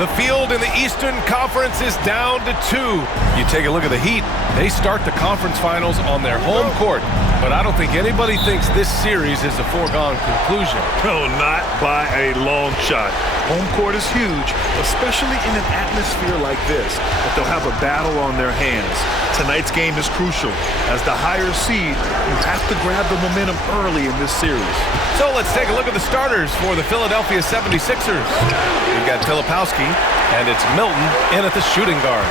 The field in the Eastern Conference is down to 2. You take a look at the Heat. They start the conference finals on their home court. But I don't think anybody thinks this series is a foregone conclusion. No, not by a long shot. Home court is huge, especially in an atmosphere like this, but they'll have a battle on their hands. Tonight's game is crucial. As the higher seed, you have to grab the momentum early in this series. So let's take a look at the starters for the Philadelphia 76ers. We've got Filipowski, and it's Milton in at the shooting guard.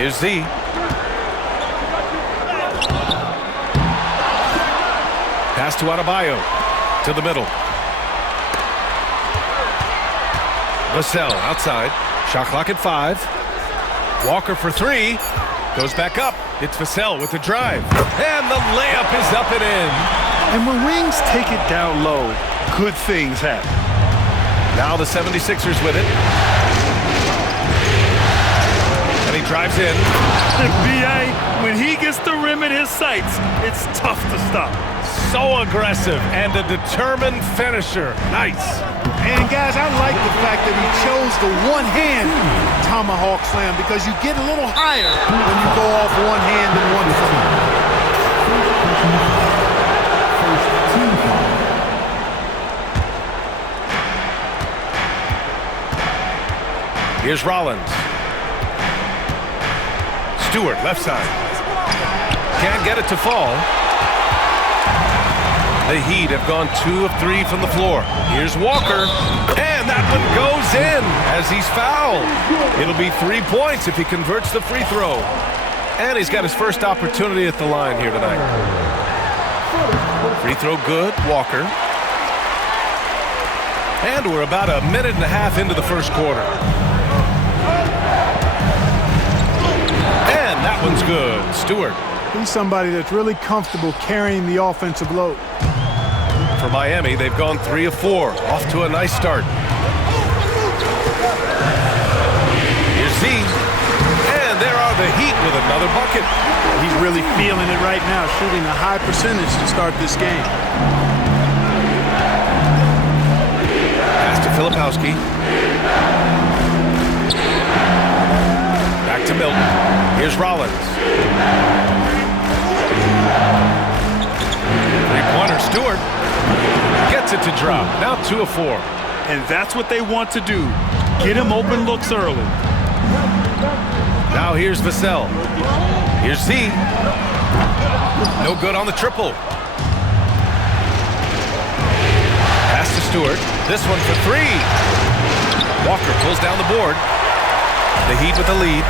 Here's Z. Pass to Adebayo. To the middle. Vassell outside. Shot clock at 5. Walker for 3. Goes back up. It's Vassell with the drive. And the layup is up and in. And when Wings take it down low, good things happen. Now the 76ers with it. And he drives in. B.A., when he gets the rim in his sights, it's tough to stop. So aggressive and a determined finisher. Nice. And guys, I like the fact that he chose the one-hand tomahawk slam because you get a little higher when you go off one hand and one foot. Here's Rollins. Stewart, left side. Can't get it to fall. The Heat have gone 2 of 3 from the floor. Here's Walker, and that one goes in as he's fouled. It'll be 3 points if he converts the free throw. And he's got his first opportunity at the line here tonight. Free throw good, Walker. And we're about a minute and a half into the first quarter. And that one's good, Stewart. He's somebody that's really comfortable carrying the offensive load. For Miami, they've gone 3 of 4. Off to a nice start. Here's Z. And there are the Heat with another bucket. He's really feeling it right now, shooting a high percentage to start this game. Pass to Filipowski. Back to Milton. Here's Rollins. Three-pointer, Stewart. Gets it to drop. Now 2 of 4. And that's what they want to do. Get him open looks early. Now here's Vassell. Here's Z. No good on the triple. Pass to Stewart. This one for 3. Walker pulls down the board. The Heat with the lead.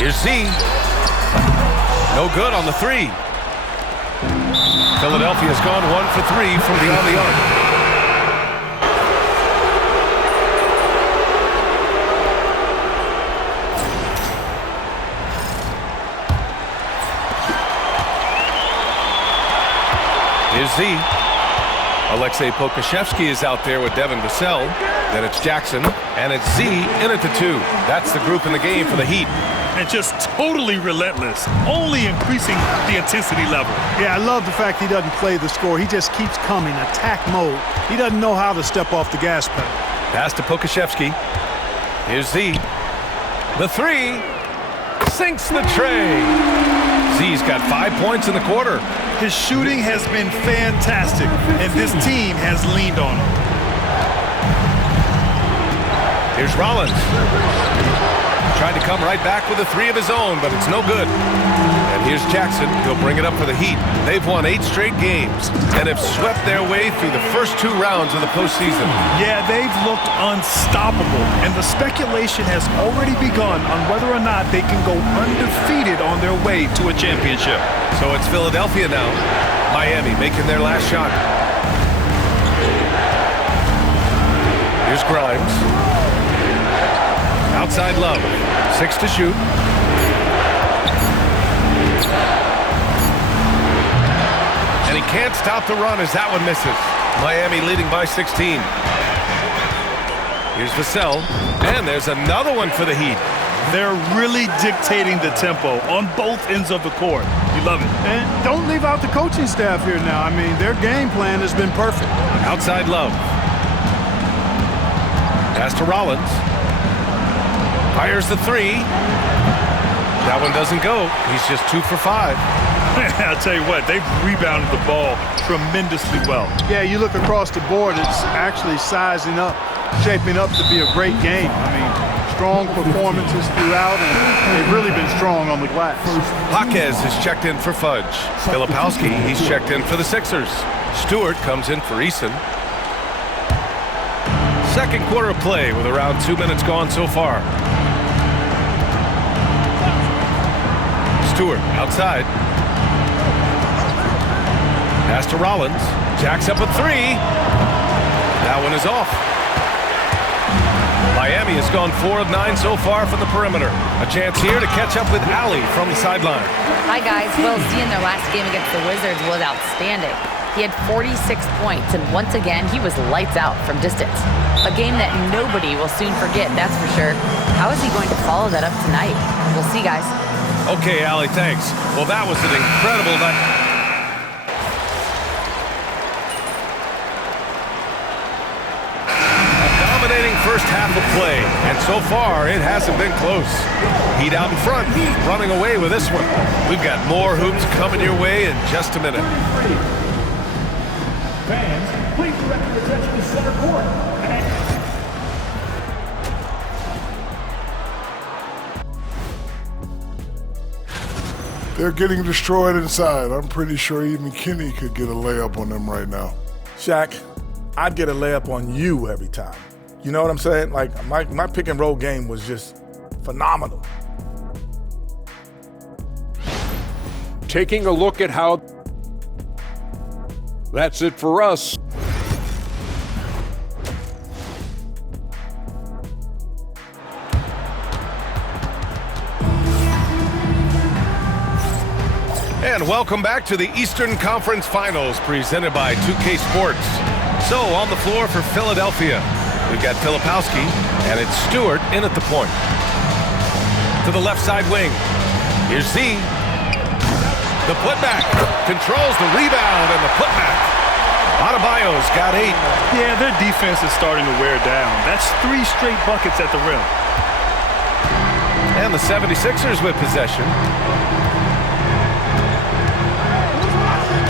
Here's Z. No good on the 3. Philadelphia's gone 1 for 3 from beyond the arc. Here's Z. Aleksej Pokusevski is out there with Devin Vassell. Then it's Jackson, and it's Z in at the 2. That's the group in the game for the Heat. And just totally relentless, only increasing the intensity level. Yeah, I love the fact he doesn't play the score. He just keeps coming, attack mode. He doesn't know how to step off the gas pedal. Pass to Pokusevski. Here's Z. The 3 sinks the tray. Z's got 5 points in the quarter. His shooting has been fantastic, and this team has leaned on him. Here's Rollins. Tried to come right back with a 3 of his own, but it's no good. And here's Jackson. He'll bring it up for the Heat. They've won 8 straight games and have swept their way through the first 2 rounds of the postseason. Yeah, they've looked unstoppable, and the speculation has already begun on whether or not they can go undefeated on their way to a championship. So it's Philadelphia now. Miami making their last shot. Here's Grimes. Outside Love. 6 to shoot. And he can't stop the run as that one misses. Miami leading by 16. Here's Vassell. And there's another one for the Heat. They're really dictating the tempo on both ends of the court. You love it. And don't leave out the coaching staff here now. I mean, their game plan has been perfect. Outside Love. Pass to Rollins. Fires the three. That one doesn't go. He's just 2 for 5. I'll tell you what, they've rebounded the ball tremendously well. Yeah, you look across the board, it's actually sizing up, shaping up to be a great game. I mean, strong performances throughout, and they've really been strong on the glass. Jaquez is checked in for Fudge. Filipowski, he's checked in for the Sixers. Stewart comes in for Eason. Second quarter of play with around 2 minutes gone so far. Stewart outside. Pass to Rollins. Jacks up a three. That one is off. Miami has gone 4 of 9 so far from the perimeter. A chance here to catch up with Allie from the sideline. Hi, guys. Well, Z in their last game against the Wizards was outstanding. He had 46 points, and once again, he was lights out from distance. A game that nobody will soon forget, that's for sure. How is he going to follow that up tonight? We'll see, guys. Okay, Allie, thanks. Well, that was an incredible night. First half of play, and so far it hasn't been close. Heat out in front, running away with this one. We've got more hoops coming your way in just a minute. Fans, please direct your attention to center court. They're getting destroyed inside. I'm pretty sure even Kenny could get a layup on them right now. Shaq, I'd get a layup on you every time. You know what I'm saying? Like, my pick and roll game was just phenomenal. Taking a look at how that's it for us. And welcome back to the Eastern Conference Finals presented by 2K Sports. So on the floor for Philadelphia, we've got Filipowski, and it's Stewart in at the point. To the left side wing. Here's Z. The putback. Controls the rebound and the putback. Adebayo's got 8. Yeah, their defense is starting to wear down. That's 3 straight buckets at the rim. And the 76ers with possession.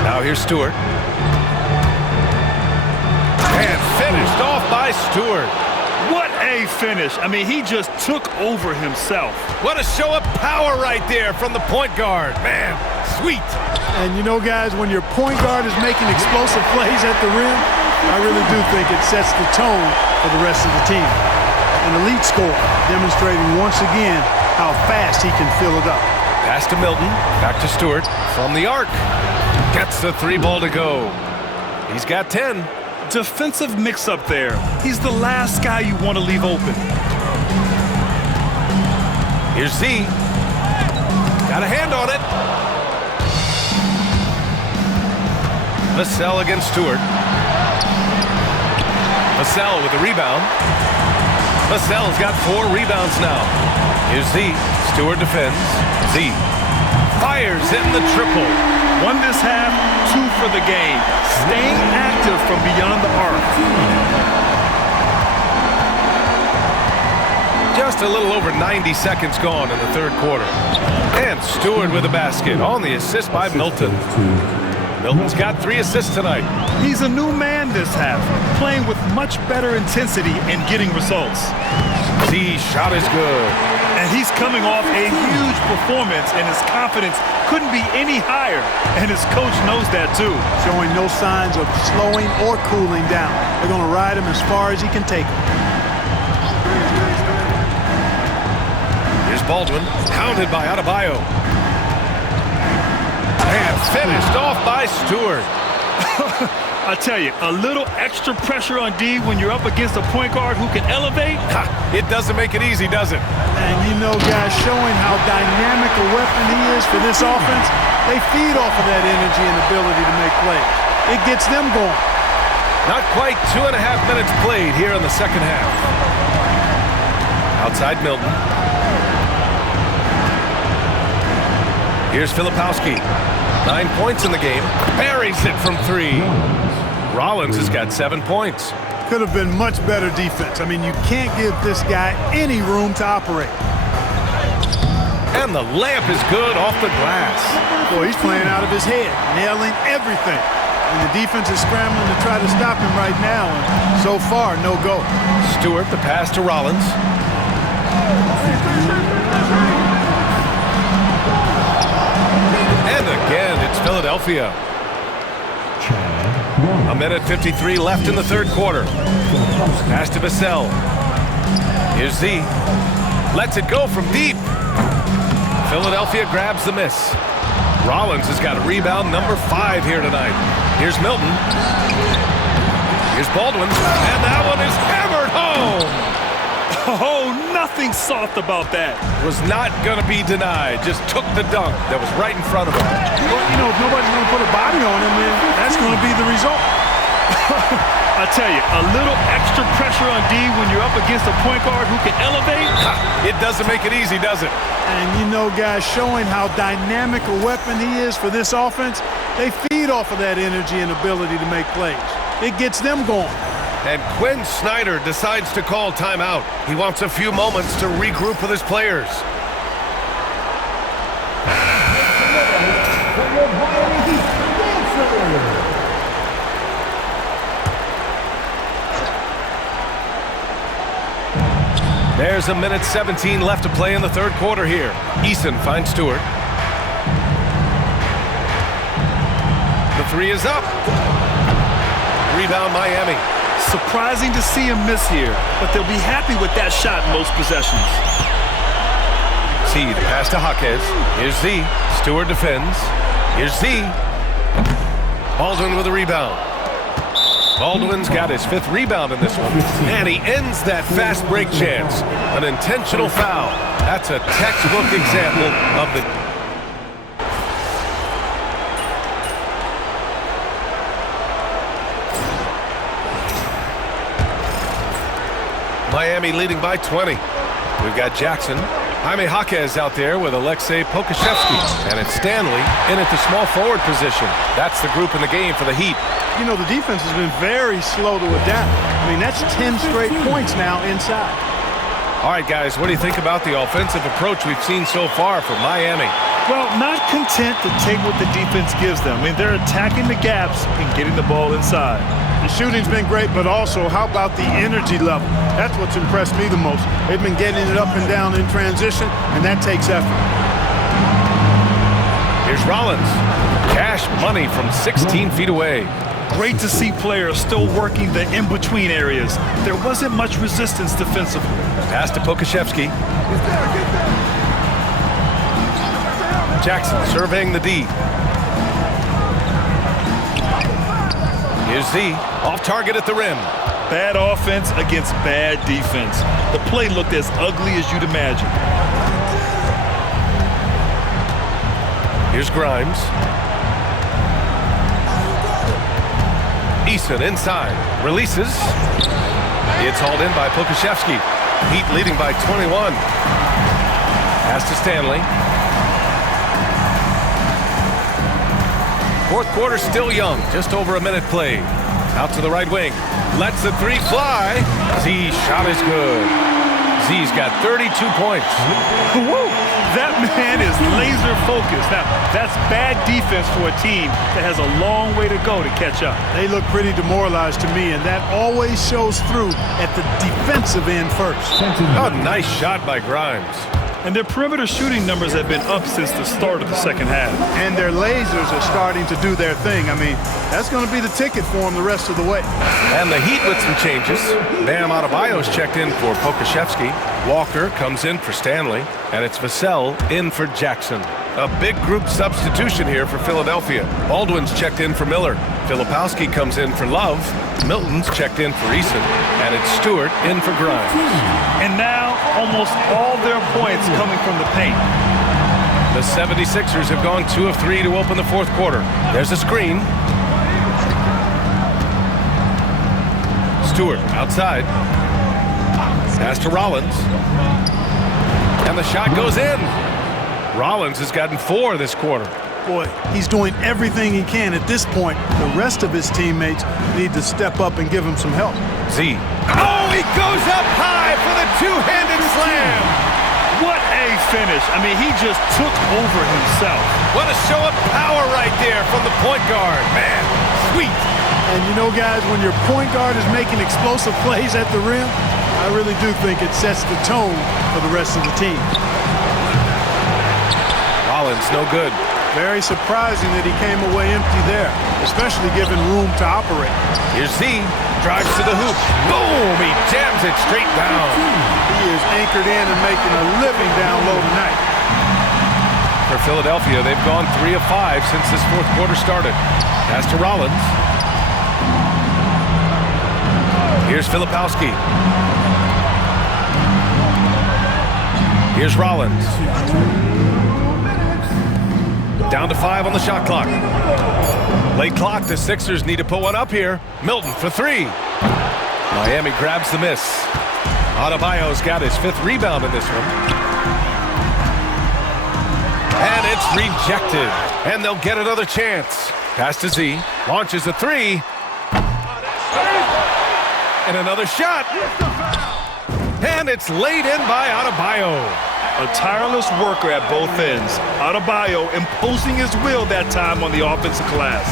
Now here's Stewart. And finished off by Stewart. What a finish. I mean, he just took over himself. What a show of power right there from the point guard. Man, sweet. And you know, guys, when your point guard is making explosive plays at the rim, I really do think it sets the tone for the rest of the team. An elite score, demonstrating once again how fast he can fill it up. Pass to Milton, back to Stewart from the arc. Gets the 3 ball to go. He's got 10. Defensive mix-up there. He's the last guy you want to leave open. Here's Z. Got a hand on it. Vassell against Stewart. Vassell with the rebound. Vassell's got 4 rebounds now. Here's Z. Stewart defends. Z. Fires in the triple. 1 this half, 2 for the game. Staying active from beyond the arc. Just a little over 90 seconds gone in the third quarter. And Stewart with a basket on the assist by Milton. Milton's got 3 assists tonight. He's a new man this half, playing with much better intensity and getting results. Z shot is good. And he's coming off a huge performance, and his confidence couldn't be any higher. And his coach knows that too. Showing no signs of slowing or cooling down. They're going to ride him as far as he can take him. Here's Baldwin, pounded by Adebayo. And finished off by Stewart. I tell you, a little extra pressure on D when you're up against a point guard who can elevate. It doesn't make it easy, does it? And you know, guys, showing how dynamic a weapon he is for this offense, they feed off of that energy and ability to make plays. It gets them going. Not quite 2.5 minutes played here in the second half. Outside Milton. Here's Filipowski. 9 points in the game. Buries it from 3. Rollins has got 7 points. Could have been much better defense. I mean, you can't give this guy any room to operate. And the layup is good off the glass. Boy, he's playing out of his head, nailing everything. And the defense is scrambling to try to stop him right now. And so far, no go. Stewart, the pass to Rollins. And again, it's Philadelphia. A minute 53 left in the third quarter. Pass to Vassell. Here's Z. Lets it go from deep. Philadelphia grabs the miss. Rollins has got a rebound number 5 here tonight. Here's Milton. Here's Baldwin. And that one is hammered home. Oh, nothing soft about that. Was not going to be denied. Just took the dunk that was right in front of him. Well, you know, if nobody's going to put a body on him, then that's going to be the result. I tell you, a little extra pressure on D when you're up against a point guard who can elevate. It doesn't make it easy, does it? And you know, guys, showing how dynamic a weapon he is for this offense, they feed off of that energy and ability to make plays. It gets them going. And Quinn Snyder decides to call timeout. He wants a few moments to regroup with his players. There's a minute 17 left to play in the third quarter here. Eason finds Stewart. The 3 is up. Rebound Miami. Surprising to see him miss here, but they'll be happy with that shot in most possessions. C, the pass to Jaquez. Here's Z. Stewart defends. Here's Z. Baldwin with a rebound. Baldwin's got his 5th rebound in this one. And he ends that fast break chance. An intentional foul. That's a textbook example of the... Miami leading by 20. We've got Jackson. Jaime Jaquez out there with Aleksej Pokusevski. And it's Stanley in at the small forward position. That's the group in the game for the Heat. You know, the defense has been very slow to adapt. I mean, that's 10 straight points now inside. All right, guys, what do you think about the offensive approach we've seen so far from Miami? Well, not content to take what the defense gives them. I mean, they're attacking the gaps and getting the ball inside. The shooting's been great, but also, how about the energy level? That's what's impressed me the most. They've been getting it up and down in transition, and that takes effort. Here's Rollins. Cash money from 16 feet away. Great to see players still working the in-between areas. There wasn't much resistance defensively. Pass to Pokusevski. Jackson surveying the D. Here's Z. Off target at the rim. Bad offense against bad defense. The play looked as ugly as you'd imagine. Here's Grimes. Eason inside. Releases. It's hauled in by Pokusevski. Heat leading by 21. Pass to Stanley. Fourth quarter still young. Just over a minute played. Out to the right wing. Lets the 3 fly. Z shot is good. Z's got 32 points. Woo! That man is laser focused. Now, that's bad defense for a team that has a long way to go to catch up. They look pretty demoralized to me, and that always shows through at the defensive end first. Oh, nice shot by Grimes. And their perimeter shooting numbers have been up since the start of the second half. And their lasers are starting to do their thing. I mean, that's going to be the ticket for them the rest of the way. And the Heat with some changes. Bam Adebayo's checked in for Pokusevski. Walker comes in for Stanley. And it's Vassell in for Jackson. A big group substitution here for Philadelphia. Baldwin's checked in for Miller. Filipowski comes in for Love. Milton's checked in for Eason. And it's Stewart in for Grimes. And now, almost all their points coming from the paint. The 76ers have gone 2 of 3 to open the fourth quarter. There's a screen. Stewart outside. Pass to Rollins. And the shot goes in. Rollins has gotten 4 this quarter. Boy, he's doing everything he can at this point. The rest of his teammates need to step up and give him some help. Z. Oh, he goes up high for the two-handed slam. What a finish. I mean, he just took over himself. What a show of power right there from the point guard. Man, sweet. And you know, guys, when your point guard is making explosive plays at the rim, I really do think it sets the tone for the rest of the team. Rollins, no good. Very surprising that he came away empty there, especially given room to operate. Here's Z. Drives to the hoop. Boom! He jams it straight down. He is anchored in and making a living down low tonight. For Philadelphia, they've gone 3 of 5 since this fourth quarter started. Pass to Rollins. Here's Filipowski. Here's Rollins. Down to 5 on the shot clock. Late clock, the Sixers need to put one up here. Milton for 3. Miami grabs the miss. Adebayo's got his 5th rebound in this one. And it's rejected. And they'll get another chance. Pass to Z. Launches a 3. And another shot. And it's laid in by Adebayo. A tireless worker at both ends. Adebayo imposing his will that time on the offensive glass.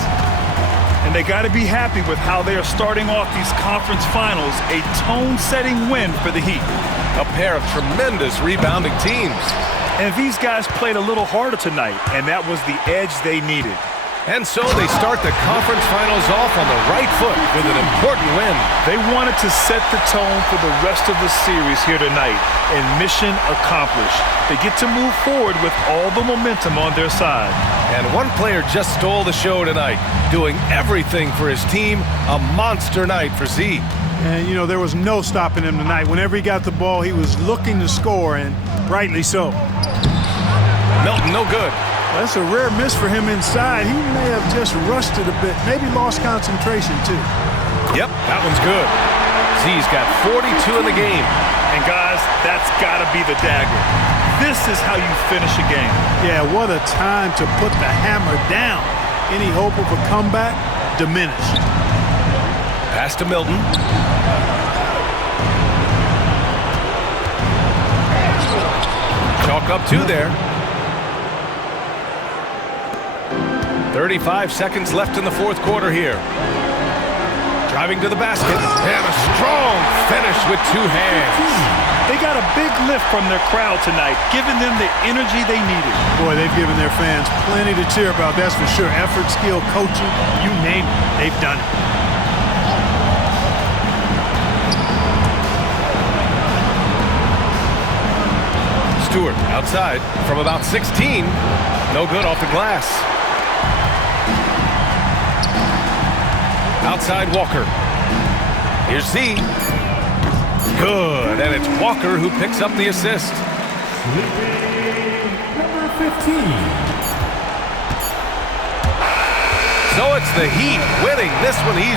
And they got to be happy with how they are starting off these conference finals. A tone-setting win for the Heat. A pair of tremendous rebounding teams. And these guys played a little harder tonight, and that was the edge they needed. And so they start the conference finals off on the right foot with an important win. They wanted to set the tone for the rest of the series here tonight, and mission accomplished. They get to move forward with all the momentum on their side. And one player just stole the show tonight, doing everything for his team. A monster night for Z. And, you know, there was no stopping him tonight. Whenever he got the ball, he was looking to score, and rightly so. Milton, no good. That's a rare miss for him inside. He may have just rushed it a bit, maybe lost concentration too. Yep, that one's good. Z's got 42 in the game. And guys, that's got to be the dagger. This is how you finish a game. Yeah, what a time to put the hammer down. Any hope of a comeback diminished. Pass to Milton. Chalk up 2 there. 35 seconds left in the fourth quarter here. Driving to the basket, and a strong finish with 2 hands. They got a big lift from their crowd tonight, giving them the energy they needed. Boy, they've given their fans plenty to cheer about, that's for sure. Effort, skill, coaching, you name it, they've done it. Stewart outside from about 16. No good off the glass. Outside Walker. Here's Z. Good, and it's Walker who picks up the assist. Number 15. So it's the Heat winning this one easy.